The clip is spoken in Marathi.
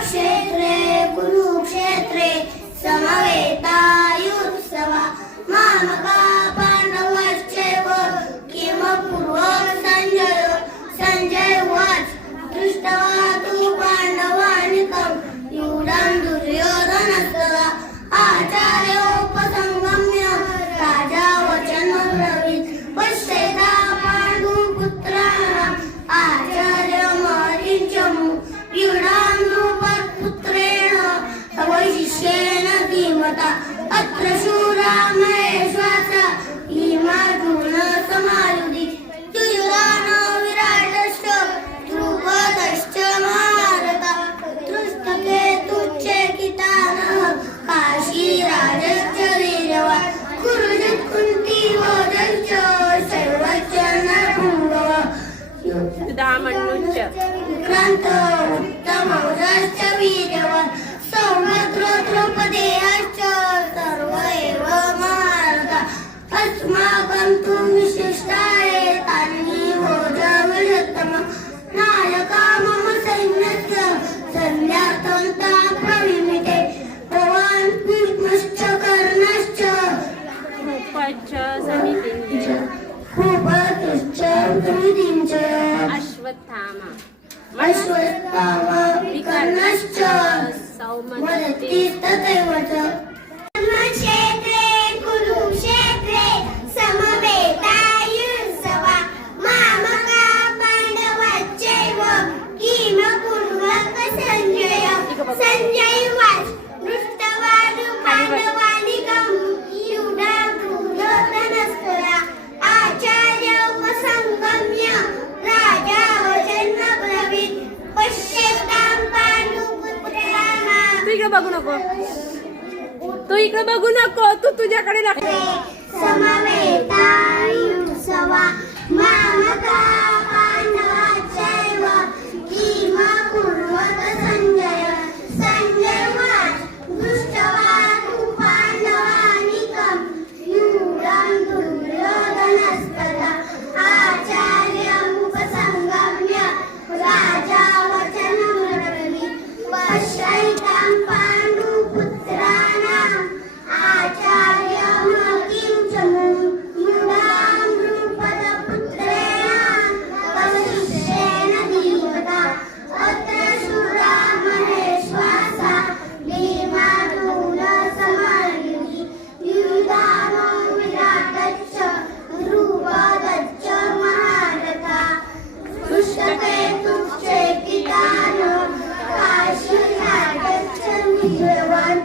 क्षेत्रे कुरुक्षेत्रे समवेतायुत्सवा मामका पांडवश्चैव किम कुर्वन् संजय उवाच दृष्ट्वा तु पांडवानिकं यूढं दुर्योधनस्तदा आचार्योपसंगम्य राजा वचनब्रवीत् पश्येता पाण्डुपुत्राणाम् आचार्यमरिञ्चमु यूढं द्रुपदपुत्रेण तव शिष्येन धीमता अत्र शूरा महेश्वासा भीमार्जुन समायुधि युयुधानो विराटश्च द्रुपदश्च महारथा धृष्टकेतुश्चेकितानः काशीराजश्च वीर्यवान् कुरुजित् कुन्तीभोजश्च शैवश्च नरपुङ्गवः विक्रान्त उत्तमौजाश्च वीर्यवान् सौमित्रो द्रौपदेयश्च सर्व एव महारथा अस्माकं तु विशिष्टाये तानि भोजविषत्तमः नायका मम सैन्यस्य सन्ध्यार्थं प्रविमिते भवान् भीष्मश्च कर्णश्च भूपतिश्च द्रुपदश्च अश्वत्थामा विकर्णश्च सौमदत्तिस्तथैव च क्षेत्रे कुरुक्षेत्रे समवेतायुत्सवा मामका पाण्डवश्चैव किम कुर्वन् संजय उवाच दृष्ट्वा तु पाण्डवानिकं यूढं दुर्योधनस्तदा आचार्योपसंगम्य राजा वचनब्रवीत् पश्यतां पाण्डुपुत्राणाम् तू इकडे बघू नको तू तुझ्याकडे लाग समवेतायुत्सवा मामका पाण्डवश्चैव किम कुर्वन् संजय उवाच दृष्ट्वा तु पाण्डवानिकं यूढं दुर्योधनस्तदा आचार्यमुपसंगम्य राजा वचनब्रवीत् पश्यतां पाण्डुपुत्राणाम् आचार्यमकिञ्चमु यूढं द्रुपदपुत्रेण तव शिष्येन धीमता अत्र शूरा महेश्वासा भीमार्जुन समायुधि युयुधानो विराटश्च द्रुपदश्च महारथा धृष्टकेतुश्चेकितानो काशीराजश्च वीर्यवान्